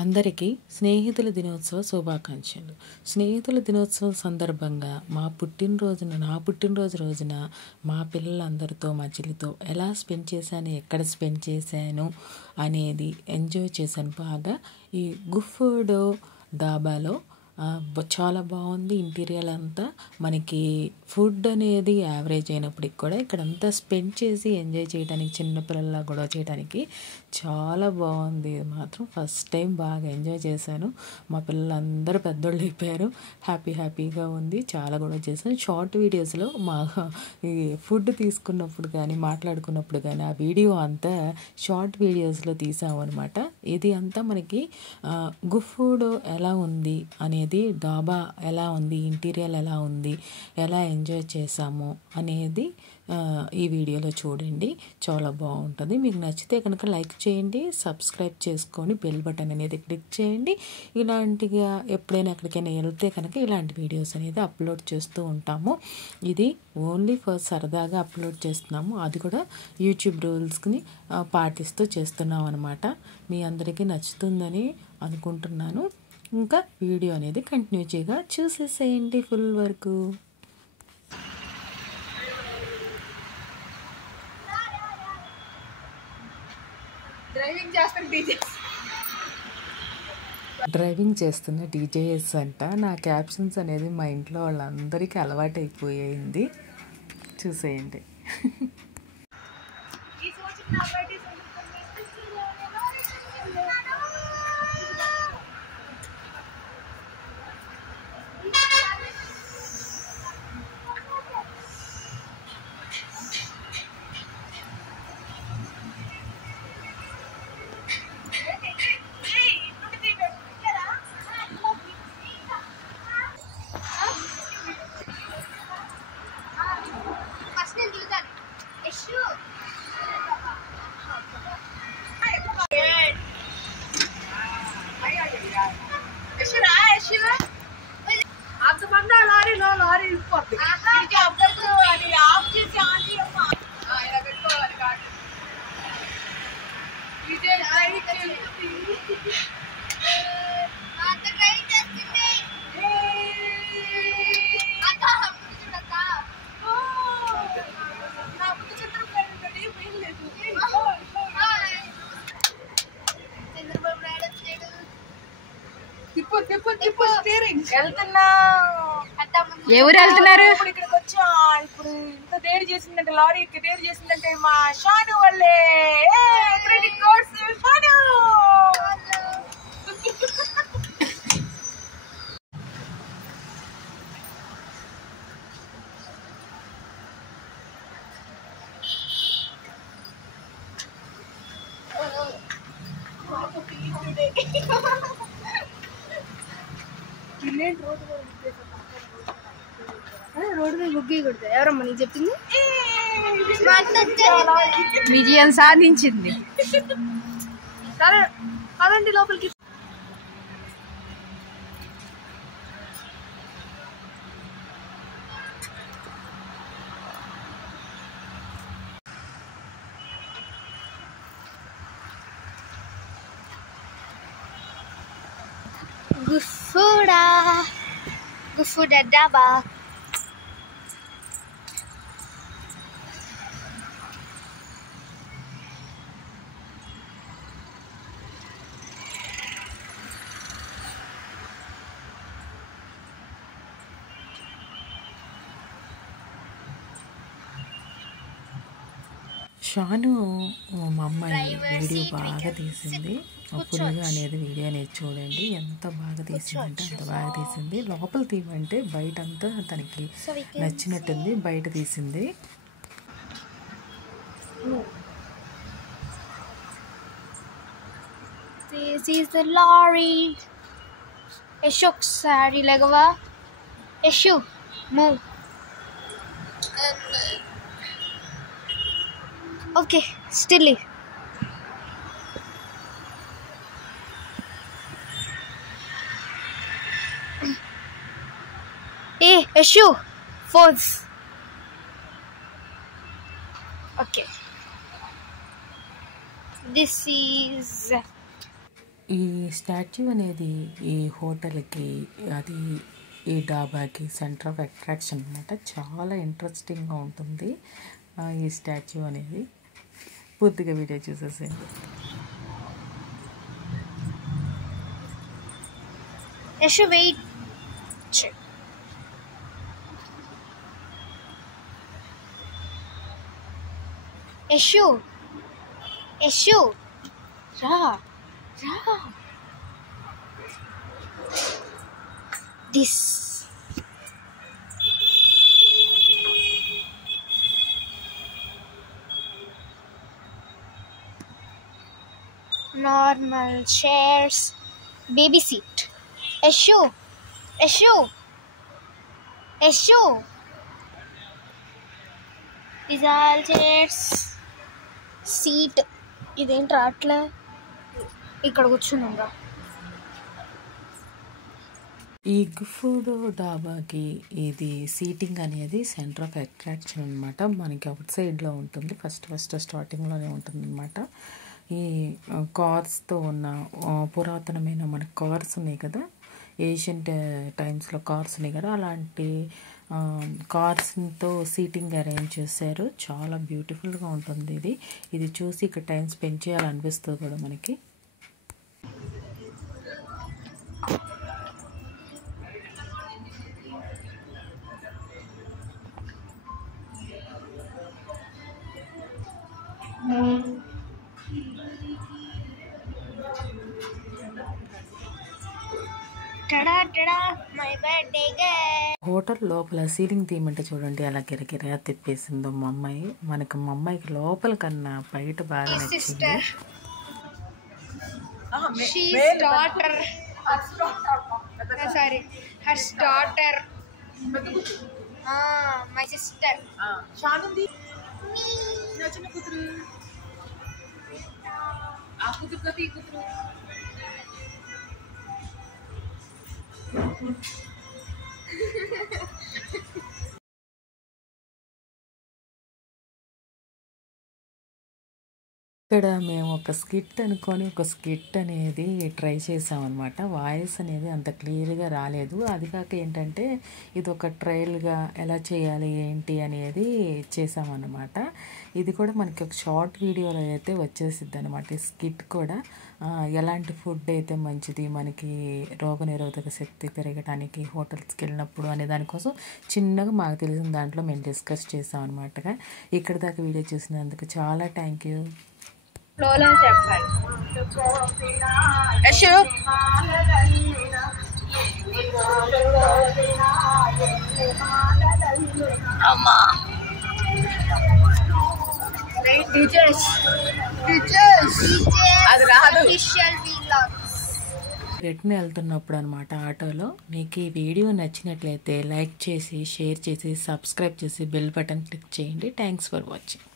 అందరికీ స్నేహితుల దినోత్సవ శుభాకాంక్షలు. స్నేహితుల దినోత్సవం సందర్భంగా నా పుట్టినరోజు రోజున మా పిల్లలందరితో మజిలీతో ఎలా స్పెండ్ చేశాను, ఎక్కడ స్పెండ్ చేశాను అనేది ఎంజాయ్ చేశాను బాగా. ఈ గుఫ్ఫోడో డాబాలో చాలా బాగుంది. ఇంటీరియర్ అంతా మనకి ఫుడ్ అనేది యావరేజ్ అయినప్పటికి కూడా ఇక్కడంతా స్పెండ్ చేసి ఎంజాయ్ చేయడానికి, చిన్నపిల్లల గొడవ చేయడానికి చాలా బాగుంది. మాత్రం ఫస్ట్ టైం బాగా ఎంజాయ్ చేశాను. మా పిల్లలందరూ పెద్దోళ్ళు అయిపోయారు. హ్యాపీగా ఉంది. చాలా గొడవ చేశాను. షార్ట్ వీడియోస్లో మా ఈ ఫుడ్ తీసుకున్నప్పుడు కానీ మాట్లాడుకున్నప్పుడు కానీ ఆ వీడియో అంతా షార్ట్ వీడియోస్లో తీసామన్నమాట. ఇది అంతా మనకి గుఫ్ఫోడో ఎలా ఉంది అనేది, డాబా ఎలా ఉంది, ఇంటీరియర్ ఎలా ఉంది, ఎలా ఎంజాయ్ చేసాము అనేది ఈ వీడియోలో చూడండి. చాలా బాగుంటుంది. మీకు నచ్చితే కనుక లైక్ చేయండి, సబ్స్క్రైబ్ చేసుకొని బెల్ బటన్ అనేది క్లిక్ చేయండి. ఇలాంటిగా ఎప్పుడైనా ఎక్కడికైనా వెళ్తే కనుక ఇలాంటి వీడియోస్ అనేది అప్లోడ్ చేస్తూ ఉంటాము. ఇది ఓన్లీ ఫర్ సరదాగా అప్లోడ్ చేస్తున్నాము. అది కూడా యూట్యూబ్ రూల్స్ని పాటిస్తూ చేస్తున్నాం అనమాట. మీ అందరికీ నచ్చుతుందని అనుకుంటున్నాను. ఇంకా వీడియో అనేది కంటిన్యూగా చూసేసేయండి ఫుల్ వరకు. డ్రైవింగ్ చేస్తున్న డీజేఎస్ అంట. నా క్యాప్షన్స్ అనేది మా ఇంట్లో వాళ్ళందరికీ అలవాటు అయిపోయింది. చూసేయండి. ఎవరు వెళ్తున్నారు? ఇక్కడికి వచ్చా. ఇప్పుడు ఇంత దేడి చేసిందంటే, లారీకి దేడి చేసిందంటే మా షాను వల్లే. క్రెడిట్ కార్డ్స్ షాను. రోడ్డు మీద బుగ్గి కొడితే ఎవరమ్మా నీకు చెప్తుంది? విజయం సాధించింది. అదండి లోపలికి. Gufuda Daba. షాను మా అమ్మాయి వీడియో బాగా తీసింది. ఫుల్గా అనేది వీడియో అనేది చూడండి. ఎంత బాగా తీసిందంటే అంత బాగా తీసింది. లోపల తీయమంటే బయట అంతా తనకి నచ్చినట్టుంది, బయట తీసింది. This is the lorry. Ashok sari lagwa. Ashu, move. Okay, stilly. Hey, Ashu, phones. Okay. This is ఈ స్టాచ్యూ అనేది ఈ హోటల్కి, అది ఈ డాబాకి సెంటర్ ఆఫ్ అట్రాక్షన్ అనమాట. చాలా ఇంట్రెస్టింగ్గా ఉంటుంది ఈ స్టాచ్యూ అనేది. పూర్తిగా వీడియో చూసేసేయండి. యశు వెయిట్. యశు యశు రా రా. This normal chairs, baby seat. Yeshu, Yeshu, Yeshu. These all chairs, seat. ఇదేంట్రా అట్లా ఇక్కడ కూర్చుందా? ఈ గుఫూడ్ డాబాకి ఇది సీటింగ్ అనేది సెంటర్ ఆఫ్ అట్రాక్షన్ అనమాట. మనకి అవుట్ సైడ్లో ఉంటుంది, ఫస్ట్ స్టార్టింగ్లోనే ఉంటుంది అనమాట. ఈ కార్స్తో ఉన్న పురాతనమైన మనకు కార్స్ ఉన్నాయి కదా, ఏషియంట్ టైమ్స్లో కార్స్ ఉన్నాయి కదా, అలాంటి కార్స్తో సీటింగ్ అరేంజ్ చేశారు. చాలా బ్యూటిఫుల్గా ఉంటుంది ఇది చూసి ఇక్కడ టైం స్పెండ్ చేయాలనిపిస్తుంది కూడా మనకి. హోటల్ లోపల సీలింగ్ తీయమంటే చూడండి ఎలా గిరగిరా తిప్పేసిందో మా అమ్మాయి. మా అమ్మాయికి లోపల కన్నా బయట బాగా నచ్చింది. my sister. షానుంది నా చిన్న కూతురు. ఆ కూతురు కతి కూతురు. ఇక్కడ మేము ఒక స్కిట్ అనుకొని ఒక స్కిట్ అనేది ట్రై చేసామన్నమాట. వాయిస్ అనేది అంత క్లియర్గా రాలేదు. అది కాక ఏంటంటే ఇది ఒక ట్రయల్గా ఎలా చేయాలి ఏంటి అనేది చేసామన్నమాట. ఇది కూడా మనకి ఒక షార్ట్ వీడియోలో అయితే వచ్చేసిద్ది అనమాట. ఈ స్కిట్ కూడా ఎలాంటి ఫుడ్ అయితే మంచిది మనకి రోగనిరోధక శక్తి పెరగడానికి హోటల్స్కి వెళ్ళినప్పుడు అనే దానికోసం చిన్నగా మాకు తెలిసిన దాంట్లో మేము డిస్కస్ చేసాం అనమాట. ఇక్కడ దాకా వీడియో చూసినందుకు చాలా థ్యాంక్ యూ. యశు అమ్మా టీచర్స్ అది రాదు. రిటర్న్ వెళ్తున్నప్పుడు అనమాట ఆటోలో. మీకు ఈ వీడియో నచ్చినట్లయితే లైక్ చేసి, షేర్ చేసి, సబ్స్క్రైబ్ చేసి, బెల్ బటన్ క్లిక్ చేయండి. Thanks for watching.